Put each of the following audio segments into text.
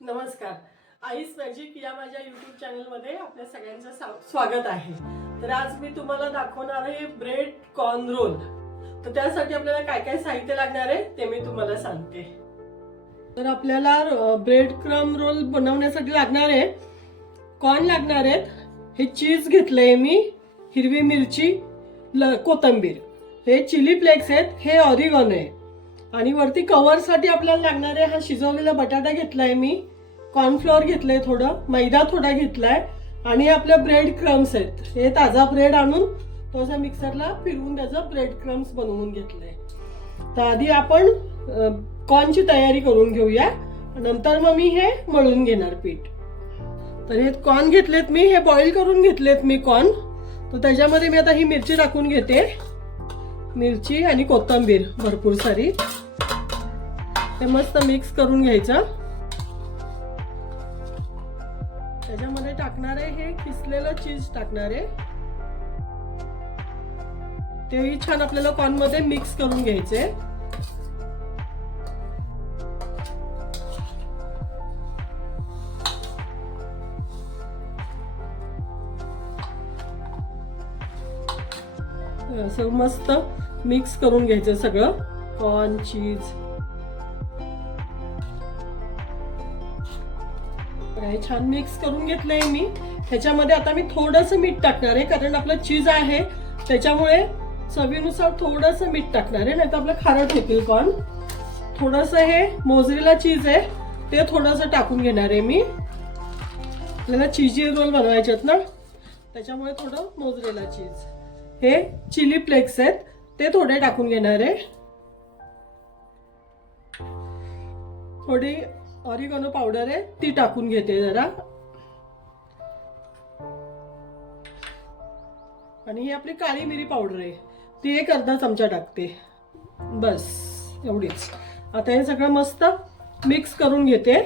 नमस्कार. Ice magic या माझ्या यूट्यूब चॅनलमध्ये आपल्या सगळ्यांचं स्वागत आहे. तर आज मी तुम्हाला दाखवणार आहे ब्रेड कॉर्न रोल. तर त्यासाठी आपल्याला काय काय साहित्य लागणार आहे ते मी तुम्हाला सांगते. तर आपल्याला ब्रेड क्रम रोल बनवण्यासाठी लागणार आहे कॉर्न लागणार आहेत. हे चीज घेतलंय मी, हिरवी मिरची, कोथिंबीर, हे चिली फ्लेक्स आहेत, हे ऑरिगॅनो आहे आणि वरती कव्हरसाठी आपल्याला लागणार आहे हा शिजवलेला बटाटा घेतलाय मी, कॉर्नफ्लोअर घेतलंय, थोडं मैदा थोडा घेतलाय आणि आपले ब्रेड क्रम्स आहेत. हे ताजा ब्रेड आणून थोडासा मिक्सरला फिरवून त्याचं ब्रेड क्रम्स बनवून घेतलंय. तर आधी आपण कॉर्नची तयारी करून घेऊया, नंतर मग मी हे मळून घेणार पीठ. तर हे कॉर्न घेतलेत मी, हे बॉईल करून घेतलेत मी कॉर्न. तर त्याच्यामध्ये मी आता ही मिरची टाकून घेते, मिरची आणि कोथिंबीर भरपूर सारी. ते मस्त मिक्स करून घ्यायचं. त्याच्यामध्ये टाकणार आहे हे किसलेलं चीज टाकणार आहे, तेही छान आपल्याला कॉर्न मध्ये मिक्स करून घ्यायचे. असं मस्त मिक्स करून घ्यायचं सगळं कॉर्न चीज. छान मिक्स करून घेतलंय मी. ह्याच्यामध्ये आता मी थोडंसं मीठ टाकणार आहे, कारण आपलं चीज आहे त्याच्यामुळे चवीनुसार थोडंसं मीठ टाकणार आहे, नाही तर आपलं खारट होतील कॉर्न. थोडंसं हे मोझरेला चीज आहे ते थोडंसं टाकून घेणार आहे मी. आपल्याला चीजी रोल बनवायचे आहेत ना, त्याच्यामुळे थोडं मोझरेला चीज. हे चिली फ्लेक्स आहेत ते थोडे टाकून घेणार आहे. थोडी ऑरिगॅनो पावडर आहे ती टाकून घेते जरा. आणि ही आपली काळी मिरी पावडर आहे ती एक अर्धा चमचा टाकते, बस एवढीच. आता हे सगळं मस्त मिक्स करून घेते.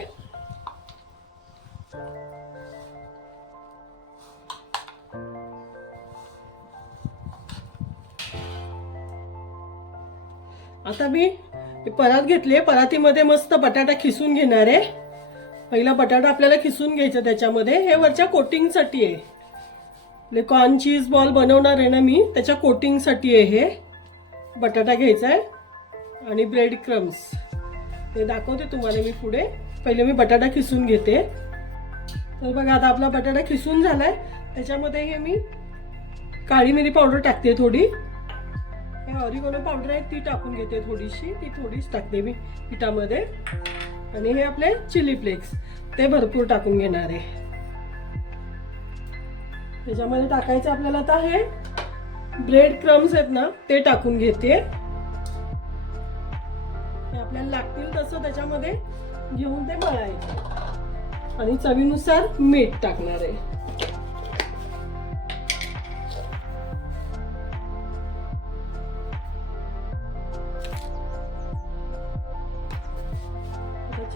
आता मी परात घेतली, परातीमध्ये मस्त बटाटा खिसून घेणार आहे. पहिला बटाटा आपल्याला खिसून घ्यायचा त्याच्यामध्ये. हे वरच्या कोटिंगसाठी आहे, कॉर्न चीज बॉल बनवणार आहे ना मी, त्याच्या कोटिंगसाठी आहे हे बटाटा घ्यायचा आहे. आणि ब्रेड क्रम्स ते दाखवते तुम्हाला मी पुढे. पहिले मी बटाटा खिसून घेते. तर बघा आता आपला बटाटा खिसून झालाय. त्याच्यामध्ये हे मी काळी मिरी पावडर टाकते थोडी, हे ऑरिगॅनो पावडर आहे ती टाकून घेते थोडीशी, ती थोडीच टाकते मी पिठामध्ये. आणि हे आपले चिली फ्लेक्स ते भरपूर टाकून घेणार आहे. त्याच्यामध्ये टाकायचं आपल्याला आता हे ब्रेड क्रम्स आहेत ना ते टाकून घेते. आपल्याला लागतील तसं त्याच्यामध्ये घेऊन ते मळायचं. आणि चवीनुसार मीठ टाकणार आहे.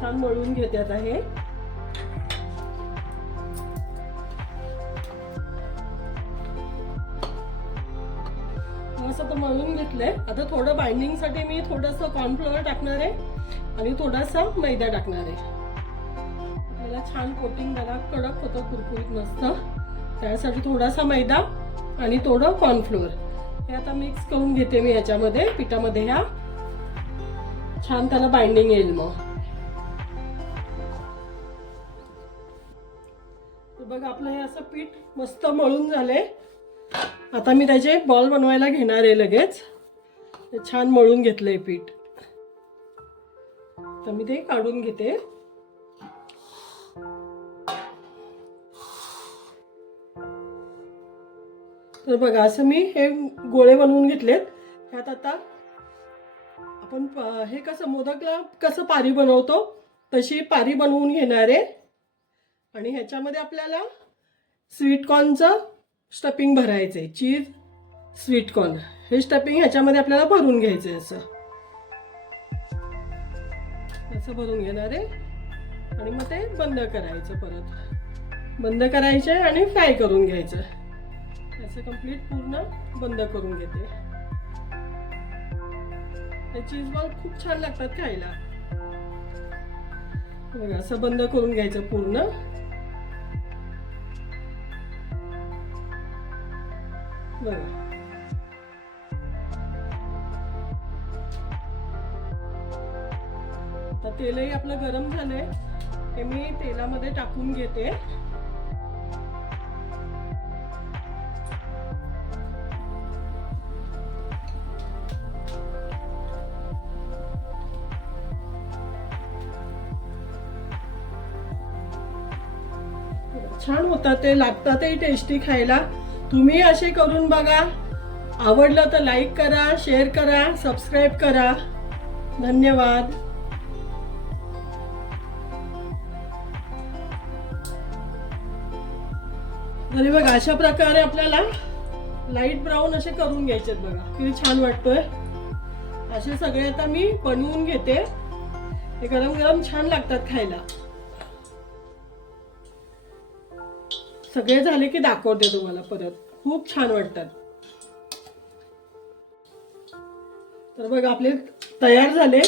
छान मळून घेते आता हे. असं तर मळून घेतलंय. आता थोडं बाइंडिंग साठी मी थोडंसं कॉर्नफ्लोअर टाकणार आहे आणि थोडासा मैदा टाकणार आहे. त्याला छान कोटिंग जरा कडक होतं, कुरकुरीत मस्त. त्यासाठी थोडासा मैदा आणि थोडं कॉर्नफ्लोअर हे आता मिक्स करून घेते मी याच्यामध्ये पिठामध्ये. ह्या छान त्याला बाइंडिंग येईल मग. बघा आपलं हे असं पीठ मस्त मळून झालंय. आता मी त्याचे बॉल बनवायला घेणार आहे लगेच. छान मळून घेतलंय पीठ, तर मी ते काढून घेते. तर बघा असं मी हे गोळे बनवून घेतलेत. ह्यात आता आपण हे कसं मोदकला कसं पारी बनवतो तशी पारी बनवून घेणार आहे. आणि ह्याच्यामध्ये आपल्याला स्वीट कॉर्नचं स्टफिंग भरायचंय. चीज स्वीट कॉर्न हे स्टफिंग ह्याच्यामध्ये आपल्याला भरून घ्यायचंय. असं असं भरून घेणार आहे आणि मग ते बंद करायचं, परत बंद करायचे आणि फ्राय करून घ्यायचं. असं कंप्लीट पूर्ण बंद करून घेते. हे चीज बॉल खूप छान लागतात खायला. बघा असं बंद करून घ्यायचं पूर्ण. बघा आता तेलही आपलं गरम झालंय, हे मी तेलामध्ये टाकून घेते. छान होतात ते, लागतातही टेस्टी खायला. तुम्ही असे करून बघा. आवडलं तर लाईक करा, शेअर करा, सबस्क्राईब करा. धन्यवाद. तरी बघा अशा प्रकारे आपल्याला लाईट ब्राऊन असे करून घ्यायचे. बघा किती छान वाटतोय. असे सगळे आता मी बनवून घेते. हे गरम गरम छान लागतात खायला. सगळे झाले की दाखवते तुम्हाला परत. खूप छान वाटतात. तर बघा आपले तयार झाले.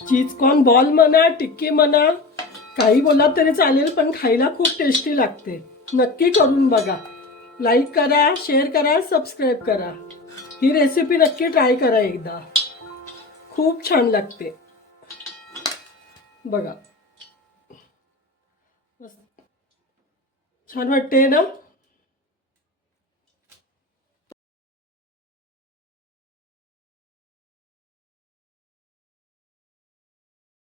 चीज कॉर्न बॉल म्हणा, टिक्की म्हणा, काही बोला तरी चालेल, पण खायला खूप टेस्टी लागते. नक्की करून बघा. लाईक करा, शेअर करा, सबस्क्राईब करा. ही रेसिपी नक्की ट्राय करा एकदा. खूप छान लागते. बघा छान वाटते ना.